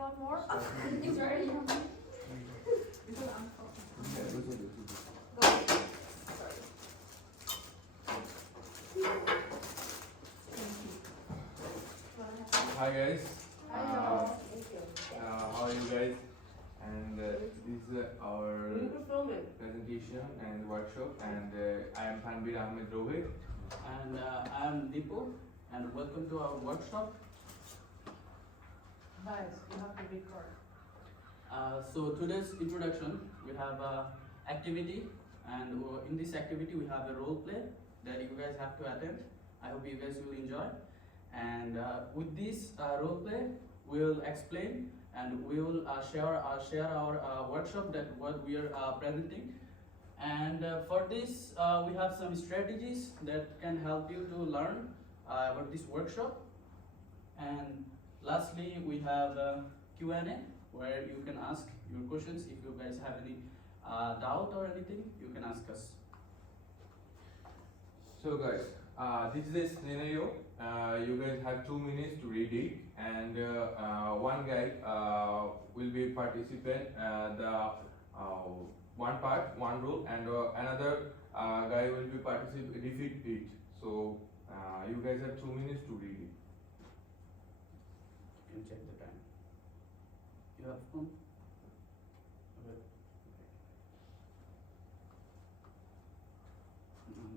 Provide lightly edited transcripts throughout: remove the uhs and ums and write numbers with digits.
have one more? It's very yummy. Go. Sorry. Hi guys. Hello. How are you guys? And this is our presentation and workshop. And I am Tanbir Ahmed Rohit. And I am Deepu, and welcome to our workshop. Guys, you have to record. So today's introduction, we have activity, and in this activity we have a role play that you guys have to attend. I hope you guys will enjoy. And with this role play, we will explain and we will share our workshop that what we are presenting. And for this, we have some strategies that can help you to learn about this workshop. And lastly, we have Q&A where you can ask your questions. If you guys have any doubt or anything, you can ask us. So guys, this is a scenario. You guys have 2 minutes to read it, and one guy will be participant. One part, one rule, and another guy will be participate. Repeat it. So you guys have 2 minutes to read it. You can check the time. You have phone? Okay. Mhm.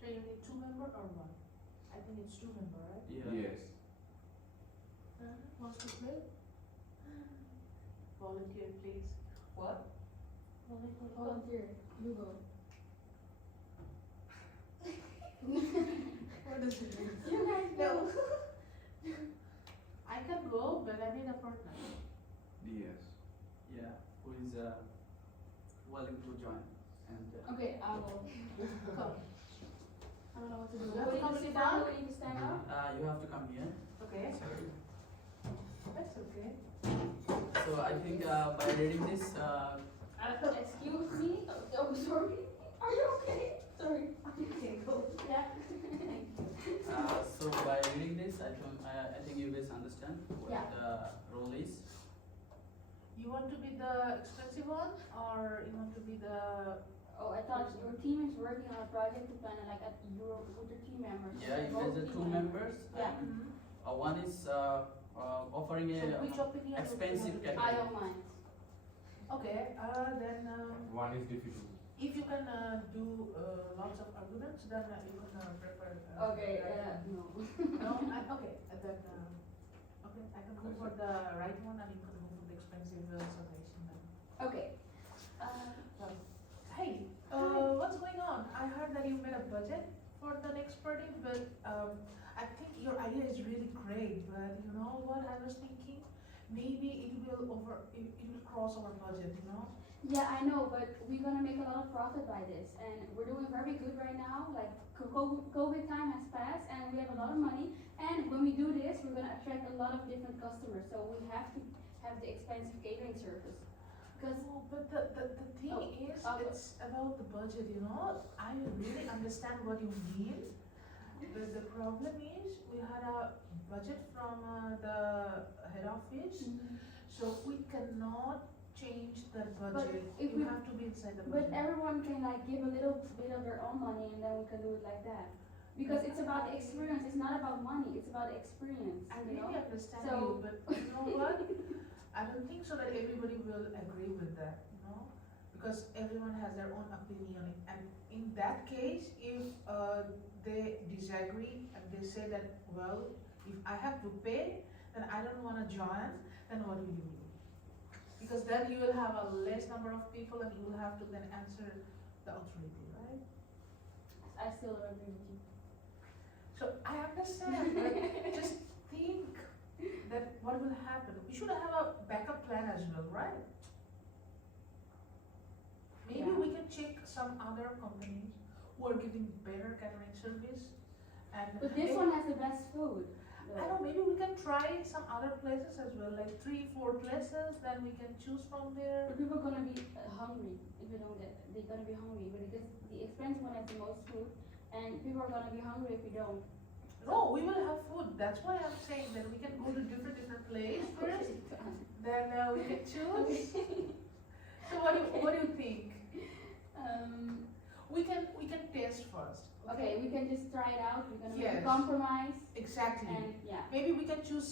So you need 2 member or 1? I think it's 2 member, right? Yeah. Yes. Wants to play? Volunteer, please. What? Volunteer. You go. What does it mean? You guys No. go. I can go, but I need a partner. Yes. Yeah. Who is willing to join? And Okay, I will. Come. I don't know what to do. You have to We come need to sit sit down. down. We need to stand up. you have to come here. Okay, Sorry. that's okay. So I think by reading this, Excuse me. Oh, sorry. Are you okay? Sorry. Okay, go. Yeah. so by reading this, I think you guys understand what Yeah. the role is. You want to be the expensive one, or you want to be the... Oh, I thought your team is working on a project to plan like at Europe with your team members. Yeah, you Both guys are team two members. Yeah. And, one is offering So a which opinion? expensive would you I category. don't mind. have? Okay, then One is difficult. if you can do lots of arguments, then you can prefer. Okay, no. No, okay, then okay, I can go for the right one, and you can go for the expensive summation. Okay. Hey, what's going on? I heard that you made a budget for the next party, but I think your idea is really great. But you know what I was thinking? Maybe it will cross our budget. You know? Yeah, I know, but we're gonna make a lot of profit by this, and we're doing very good right now. Like COVID time has passed, and we have a lot of money. And when we do this, we're gonna attract a lot of different customers. So we have to have the expensive catering service. Because No, but the thing is, it's about the budget. You know, I really understand what you mean. But the problem is, we had a budget from the head office, so we cannot change that budget. if You we- have to be inside the But budget. everyone can like give a little bit of their own money, and then we can do it like that. Because it's about the experience. It's not about money. It's about the experience. I you really know? understand So- you, but you know what? I don't think so that everybody will agree with that, you know? Because everyone has their own opinion. And in that case, if they disagree and they say that, well, if I have to pay, then I don't want to join, then what will you do? Because then you will have a less number of people and you will have to then answer the authority, right? I still don't agree with you. So I understand, but just think that what will happen? We should have a backup plan as well, right? Maybe Yeah. we can check some other companies who are giving better catering service, and But this one has the best food. I know, maybe we can try some other places as well, like 3, 4 places, then we can choose from there. But people are gonna be hungry if you don't get. They're gonna be hungry because the expensive one has the most food, and people are gonna be hungry if you don't. No, we will have food, that's why I'm saying that we can go to different place first, then we can choose. So what do you think? Um, We can test first, okay, we can just try it out. We're gonna make Yes. a compromise, Exactly. and yeah. Maybe we can choose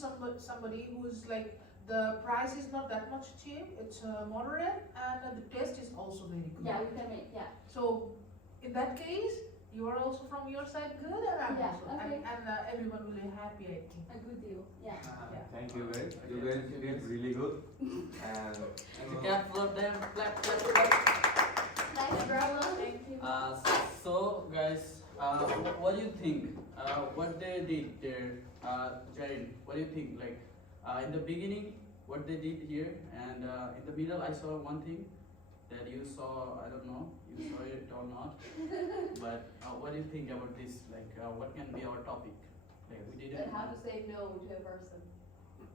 somebody who's like, the price is not that much cheap, it's moderate, and the taste is also very good. Yeah, we can make, yeah. So, in that case, you are also from your side good, and I'm Yeah, also, okay. and everyone will be happy, I think. A good deal, yeah. Yeah. Thank you guys. You Okay, guys thank you, did guys. really good. And And the clap for them, clap, clap, clap. Nice, bravo. Thank you. So guys, what do you think? What they did there, Jaren? What do you think? Like in the beginning, what they did here, and in the middle, I saw one thing that you saw. I don't know, you saw it or not. But what do you think about this? Like, what can be our topic? Like we didn't. And how to say no to a person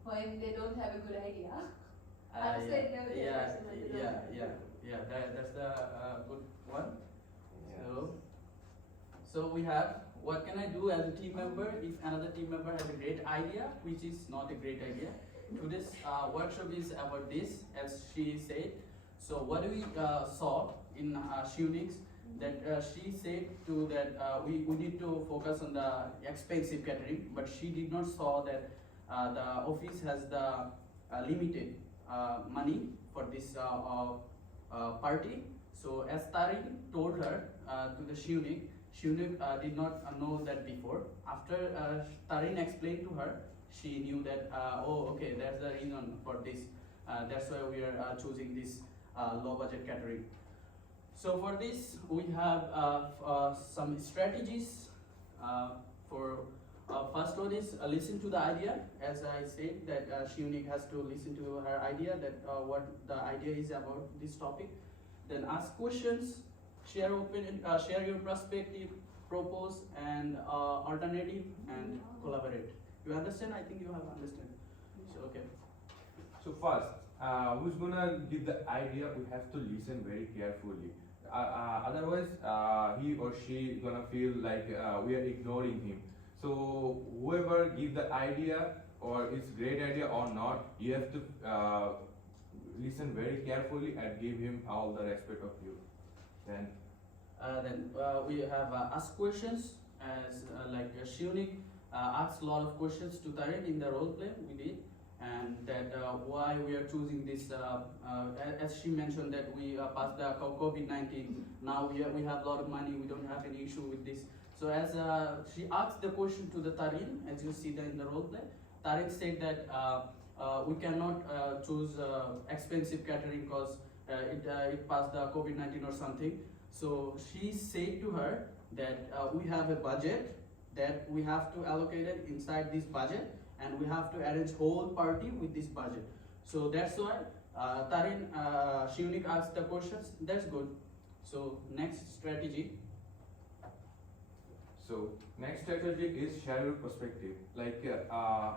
when they don't have a good idea. How to say no to a yeah, person when they don't yeah, yeah. That's the good one. So we have, what can I do as a team member if another team member has a great idea, which is not a great idea. Today's workshop is about this, as she said. So what we saw in Shunix, that she said to that we need to focus on the expensive catering, but she did not saw that the office has the limited money for this party. So as Tarin told her to the Shunix did not know that before. After Tarin explained to her, she knew that, oh, okay, that's the reason for this. That's why we are choosing this low budget catering. So for this, we have some strategies for first one is listen to the idea. As I said, that Shunix has to listen to her idea, that what the idea is about this topic. Then ask questions, share opinion, share your perspective, propose and alternative, and collaborate. You understand? I think you have understand. So okay. so first, who's gonna give the idea? We have to listen very carefully. Otherwise, he or she gonna feel like we are ignoring him. So whoever give the idea, or it's great idea or not, you have to listen very carefully and give him all the respect of you. Then Then we have ask questions, as like Shunix asked a lot of questions to Tarin in the role play we did, and that why we are choosing this. As she mentioned that we passed the COVID-19. Now we have a lot of money. We don't have any issue with this. So as she asked the question to the Tarin, as you see that in the role play, Tarin said that we cannot choose expensive catering because it passed the COVID-19 or something. So she said to her that we have a budget that we have to allocate it inside this budget, and we have to arrange whole party with this budget. So that's why Tarin Shunix asked the questions. That's good. So next strategy. So next strategy is share your perspective. Like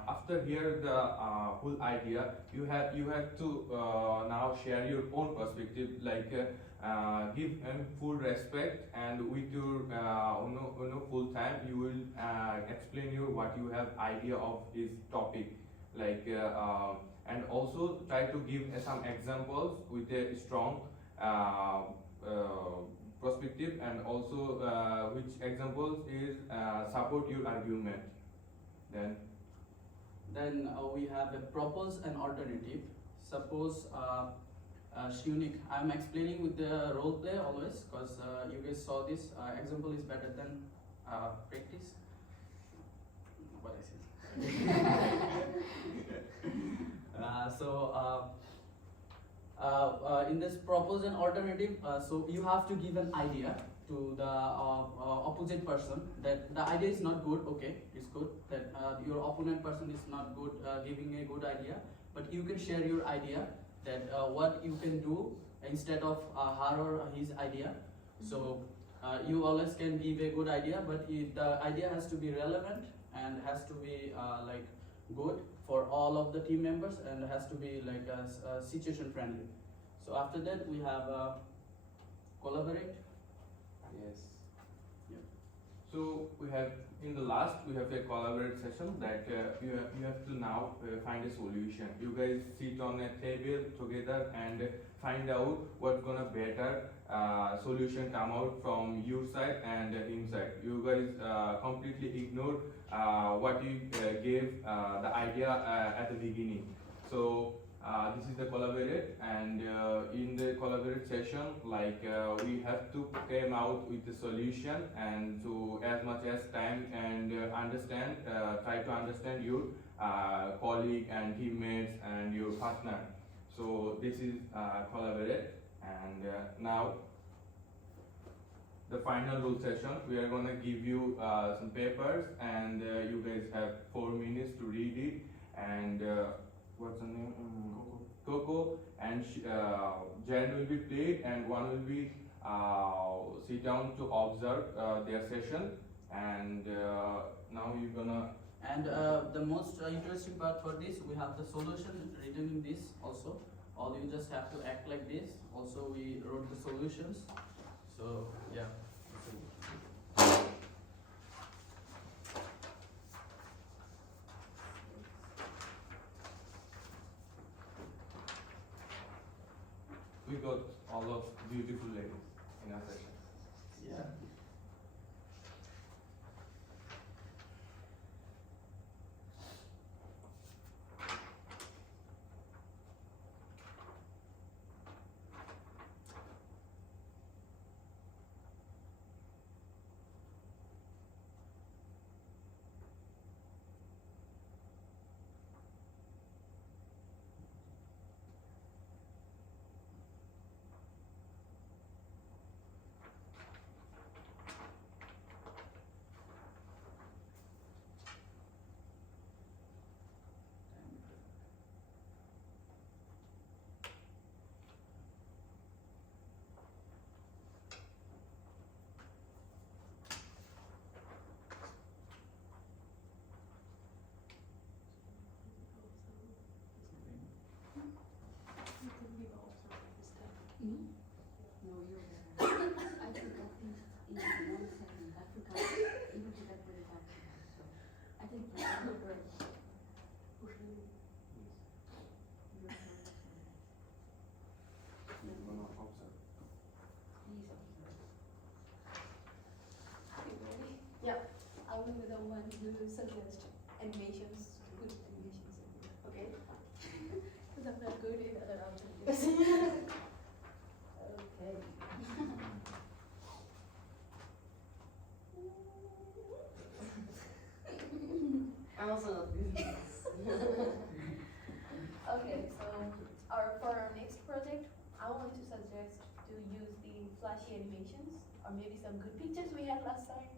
after hear the whole idea, you have to now share your own perspective. Like give him full respect, and with your full time, you will explain you what you have idea of his topic. Like and also try to give some examples with a strong perspective, and also which examples is support your argument. Then We have a propose an alternative. Suppose Shunix, I'm explaining with the role play always, because you guys saw this example is better than practice. What I said. In this propose an alternative, so you have to give an idea, to the opposite person that the idea is not good. Okay, it's good that your opponent person is not good giving a good idea, but you can share your idea that what you can do instead of her or his idea. So you always can give a good idea, but the idea has to be relevant and has to be like good for all of the team members and has to be like situation friendly. So after that we have collaborate. Yes. Yeah. So we have in the last we have a collaborate session that you have to now find a solution. You guys sit on a table together and find out what's gonna better solution come out from your side and inside. You guys completely ignore what you gave the idea at the beginning. So this is the collaborate, and in the collaborate session, like we have to came out with the solution, and to as much as time and understand, try to understand your colleague and teammates and your partner. So this is collaborate, and now the final rule session. We are gonna give you some papers, and you guys have 4 minutes to read it, and what's the name? Coco and Jen will be played, and one will be sit down to observe their session, and now you're gonna. And the most interesting part for this, we have the solution written in this also. All you just have to act like this. Also, we wrote the solutions. So yeah. We got all of beautiful ladies in our session. Yeah. Me? No, you're better. I forgot things in 1 second. I forgot even to get rid of that. So I think you're great. You're gonna observe. Please observe. You ready? Yep. I will be the one who suggest animations, good animations. Okay? Because I'm not good in other alternatives. Okay. I'm also not good. Okay, so for our next project, I want to suggest to use the flashy animations or maybe some good pictures we had last time.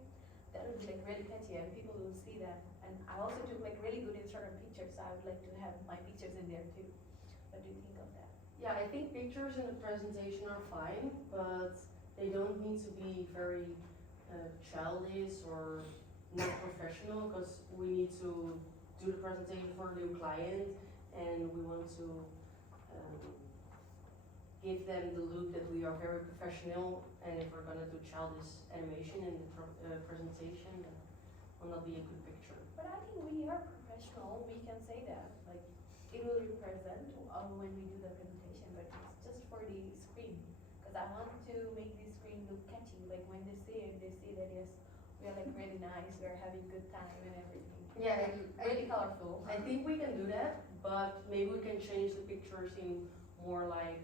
That would be like really catchy and people will see them. And I also took like really good Instagram pictures, so I would like to have my pictures in there too. What do you think of that? Yeah, I think pictures in a presentation are fine, but they don't need to be very childish or not professional, because we need to do the presentation for a new client and we want to give them the look that we are very professional, and if we're gonna do childish animation in the presentation, that will not be a good picture. But I think we are professional, we can say that. Like, it will represent when we do the presentation, but it's just for the screen. Because I want to make the screen look catchy, like when they see it, they see that yes, we are like really nice, we are having good time and everything. Yeah, Really colorful. I think we can do that, but maybe we can change the pictures in more like,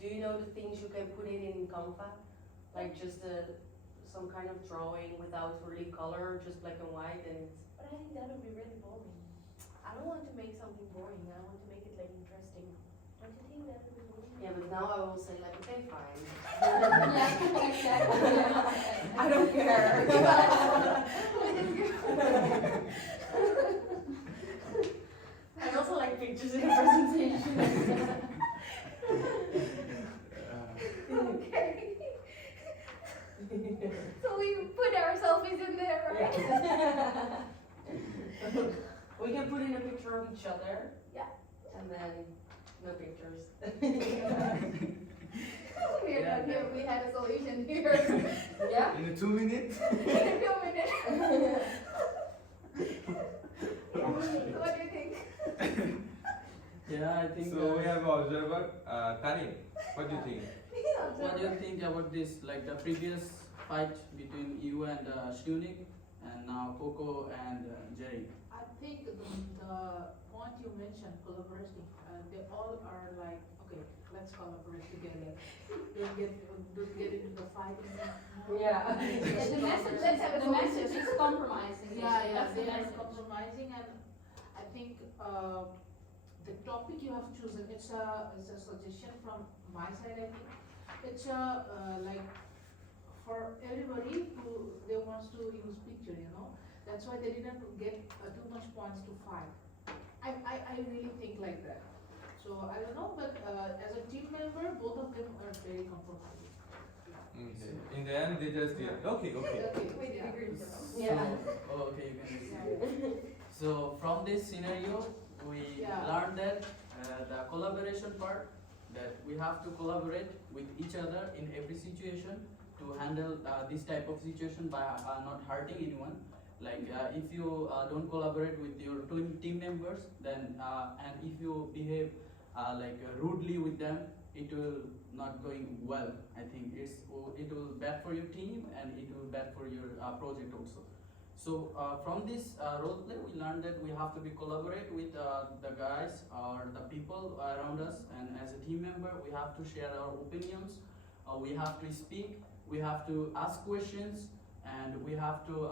do you know the things you can put in Canva? Like just some kind of drawing without really color, just black and white, and it's. But I think that would be really boring. I don't want to make something boring, I want to make it like interesting. Don't you think that would be boring? Yeah, but now I will say like, okay, fine. Yeah, exactly. Yeah. I don't care. I also like pictures in the presentation. Okay. So we put our selfies in there, right? We can put in a picture of each other. Yeah. And then no pictures. We're not here, we had a solution here. Yeah. In 2 minutes? In a few minutes. So what do you think? Yeah, I think. So we have observer, Karim, what do you think? What do you think about this? Like the previous fight between you and Shunik, and now Coco and Jerry. I think the point you mentioned, collaborating, they all are like, okay, let's collaborate together. Don't get into the fighting. Yeah. Yeah, the message, Let's have a the message solution. is compromising. Yeah, That's the they are message. compromising, and I think the topic you have chosen, it's a suggestion from my side. I think it's like for everybody who they wants to use picture, you know. That's why they didn't get too much points to fight. I really think like that. So I don't know, but as a team member, both of them are very comfortable. Okay. In the end, they just did. Okay, okay. Okay, We did yeah. agree. Yeah. So, oh, okay, you can Yeah. see. So from this scenario, we Yeah. learned that the collaboration part, that we have to collaborate with each other in every situation to handle this type of situation by not hurting anyone. Like if you don't collaborate with your team members, then and if you behave rudely with them, it will not going well. I think it will bad for your team and it will bad for your project also. So from this role play, we learned that we have to be collaborate with the guys or the people around us, and as a team member, we have to share our opinions. We have to speak. We have to ask questions, and we have to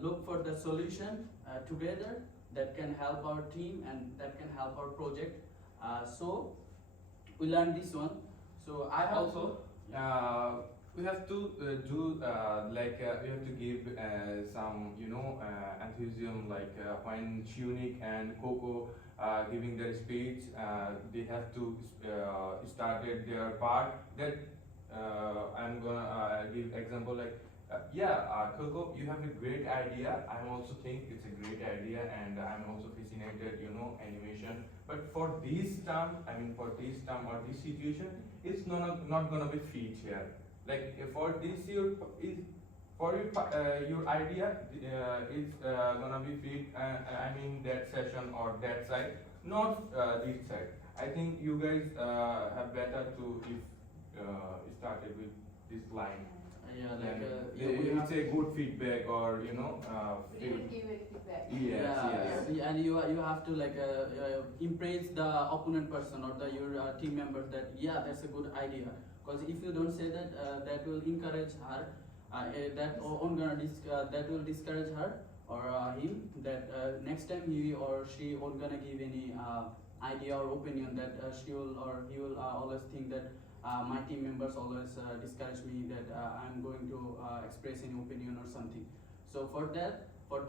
look for the solution together that can help our team and that can help our project. So we learned this one. So I have Also, we have to do we have to give some enthusiasm, like when Shunik and Coco giving their speech, they have to started their part. That I'm gonna give example like Coco, you have a great idea. I also think it's a great idea, and I'm also fascinated, animation. But for this term, for this term or this situation, it's not gonna be fit here. Like for this your idea is gonna be fit. That session or that side, not this side. I think you guys have better to if started with this line. It's a good feedback, or We didn't give any feedback. yes. And you have to impress the opponent person or your team members that that's a good idea. Because if you don't say that, that will encourage her. That will discourage her or him. That next time he or she won't gonna give any idea or opinion. That she will or he will always think that. My team members always discourage me that I'm going to express any opinion or something. So for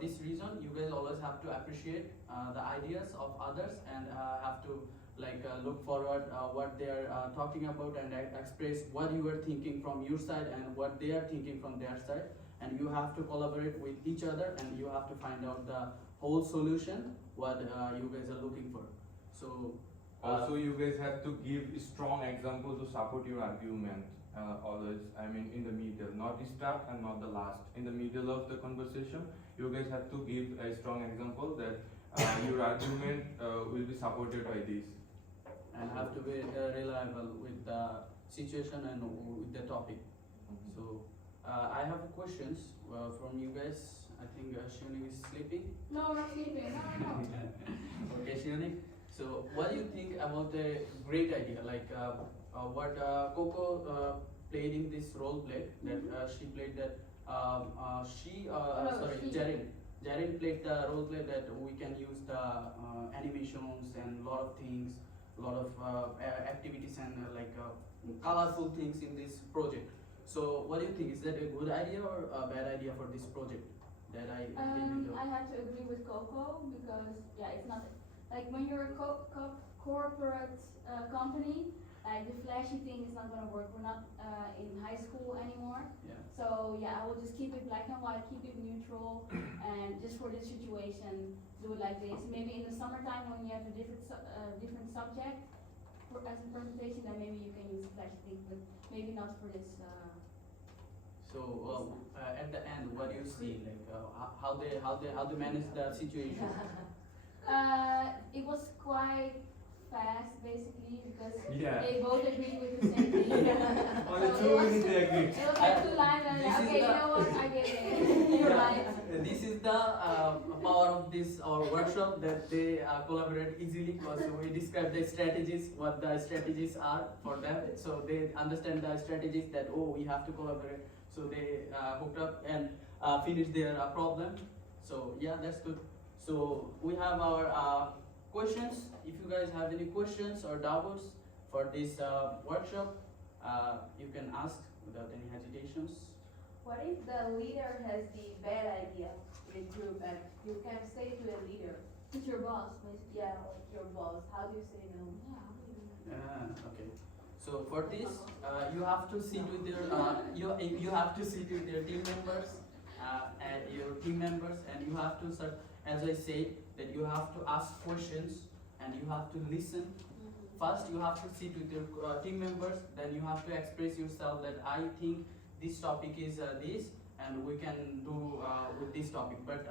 this reason, you guys always have to appreciate the ideas of others and have to look forward what they are talking about and express what you are thinking from your side and what they are thinking from their side. And you have to collaborate with each other and you have to find out the whole solution what you guys are looking for. So. Also, you guys have to give a strong example to support your argument. Always, in the middle, not the start and not the last. In the middle of the conversation, you guys have to give a strong example that your argument will be supported by this. And have to be reliable with the situation and with the topic. So I have questions from you guys. I think Shunik is sleeping. No, we're not sleeping. No. Okay, Shunik. So what do you think about a great idea what Coco played in this role play that she played that she. Jaren played the role play that we can use the animations and lot of things a lot of activities and colorful things in this project. So what do you think? Is that a good idea or a bad idea for this project? That I didn't know. I have to agree with Coco because yeah, it's not like when you're a corporate company, like the flashy thing is not gonna work. We're not in high school anymore, Yeah. so yeah, I will just keep it black and white, keep it neutral, and just for this situation, do it like this. Maybe in the summertime when you have a different subject as a presentation, then maybe you can use flashy things, but maybe not for this. So at the end, what do you see? Like how they manage the situation? It was quite fast basically because Yeah. they both agreed with the same thing. On the So two it minutes they agreed. It was like 2 lines and This is okay, you the- know what, I get it. You're right. This is the power of this our workshop, that they collaborate easily because we describe the strategies, what the strategies are for them. So they understand the strategies that we have to collaborate. So they hooked up and finished their problem. So yeah, that's good. So we have our questions. If you guys have any questions or doubts for this workshop, you can ask without any hesitations. What if the leader has the bad idea in a group and you can say to a leader, It's your boss, basically. yeah, like your boss, how do you say no? Yeah, how do you do that? Okay. So for this, you have to sit with your you have to sit with your team members and your team members, and you have to start, as I said, that you have to ask questions and you have to listen. First, you have to sit with your team members. Then you have to express yourself that I think this topic is this, and we can do with this topic. But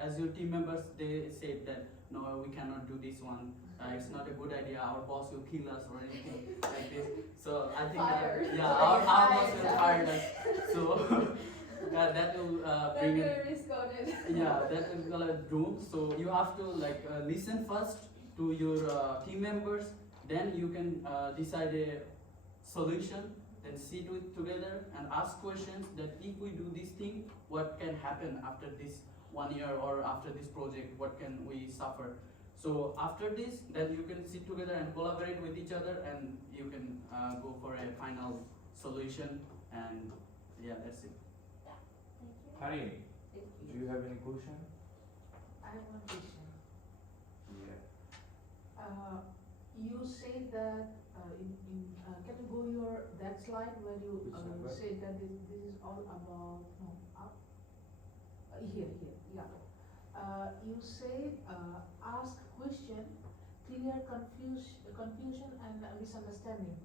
as your team members, they said that no, we cannot do this one. It's not a good idea. Our boss will kill us or anything like this. So I think Fired. yeah, our boss will fire us. So that will bring it. Mercury is coded. Yeah, that is gonna doom. So you have to listen first to your team members. Then you can decide a solution. Then sit with together and ask questions that if we do this thing, what can happen after this 1 year or after this project? What can we suffer? So after this, then you can sit together and collaborate with each other, and you can go for a final solution. And yeah, that's it. Harin, do you have any question? I have one question. Yeah. You say that can you go that slide where you Which number? say that this is all about here yeah. You say ask question, clear confusion and misunderstanding.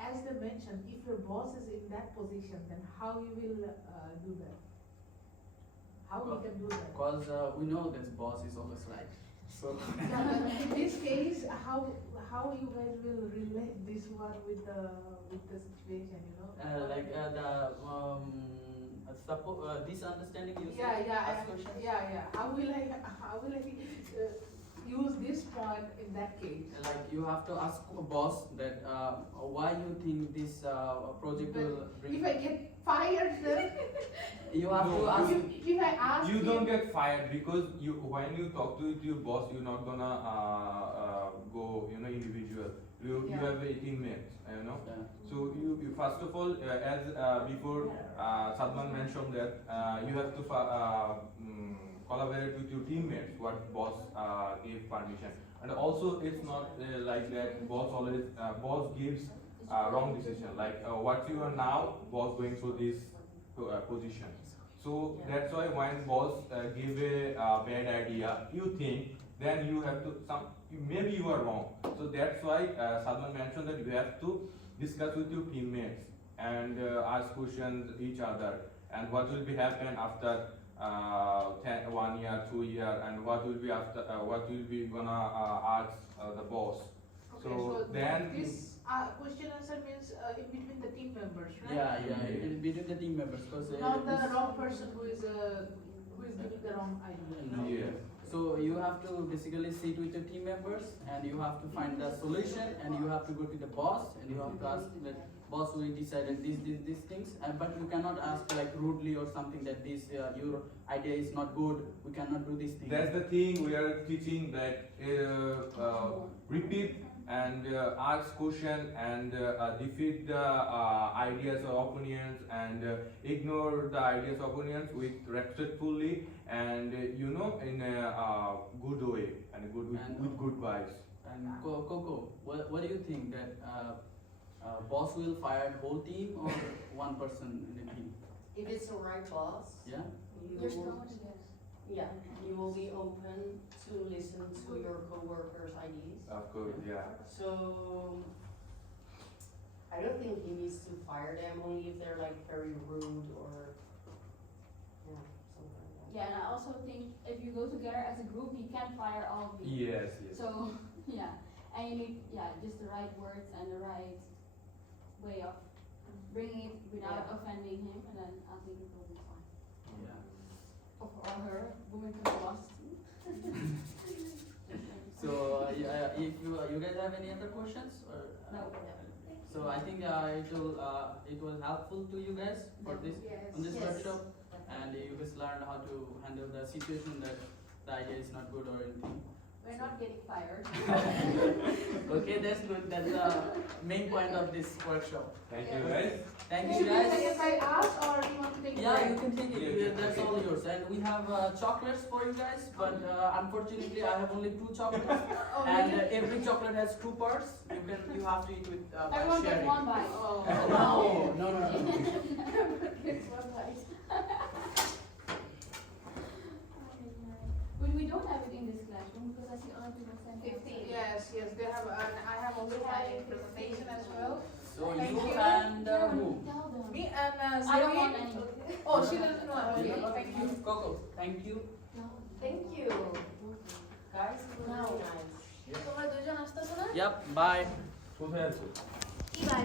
As they mentioned, if your boss is in that position, then how you will do that? How we can do that? Because we know that boss is always right. So Yeah, but in this case, how you guys will relate this one with the situation, you know? this understanding you Yeah, said, yeah, ask questions. yeah. How will I use this point in that case? Like you have to ask a boss that why you think this project But will bring. If I get fired, then You have No, to ask. if I ask You don't him- get fired because when you talk to your boss, you're not gonna go individual. You Yeah. have a teammates, Yeah. So you first of all, as before Salman mentioned that you have to collaborate with your teammates. What boss gave permission, and also it's not like that. Boss gives wrong decision. Like what you are now, boss going through this position. So that's why when boss give a bad idea, you think, then you have to maybe you are wrong. So that's why Salman mentioned that you have to discuss with your teammates and ask questions each other, and what will be happen after 1 year, 2 year, and what will be after what will be gonna ask the boss. Okay, So then this question answer means in between the team members, right? Yeah, in between the team members, because Not the wrong person who is giving the wrong idea. no? Yeah. So you have to basically sit with your team members, and you have to find the solution, and you have to go to the boss, and you have to ask that boss will decide these things, but you cannot ask like rudely or something that this your idea is not good, we cannot do this thing. That's the thing we are teaching, that repeat and ask question and defeat the ideas or opinions and ignore the ideas or opinions with respectfully and in a good way and good with good vibes. And Coco, what do you think that boss will fire whole team or one person in the team? If it's the right boss, Yeah. You're you will, strong, yes. yeah, you will be open to listen to your coworkers' ideas. Of course, yeah. So I don't think he needs to fire them only if they're like very rude or yeah, something like that. Yeah, and I also think if you go together as a group, you can't fire all of you. Yes, yes. So, yeah, and you need, just the right words and the right way of bringing it without offending him, and then I think it will be fine. Yeah. Or her, women can be bosses too. So if you guys have any other questions or No. so I think it was helpful to you guys for this on this Yes. workshop, and you guys learned how to handle the situation that the idea is not good or anything. We're not getting fired. Okay, that's good. That's the main point of this workshop. Thank you guys. Thank you guys. If I ask or you want to take Yeah, break? you can take it. That's all yours. And we have chocolates for you guys, but unfortunately I have only 2 chocolates, Oh, and really? every chocolate has 2 parts. You have to eat with by Everyone gets sharing. one bite. Oh, no. Gets one bite. But we don't have it in this classroom because I see other people send 15. Yes, they have, and I have also my presentation as well. So Thank you you. and who? Tell them. Me and I don't want Celine. any. Oh, she doesn't know. Okay, thank you. Coco, thank you. Thank you. Guys, it was Now. really nice. তোমরা দুজন আসতেছো না? Yep, bye. কোথায় আছো? কি by?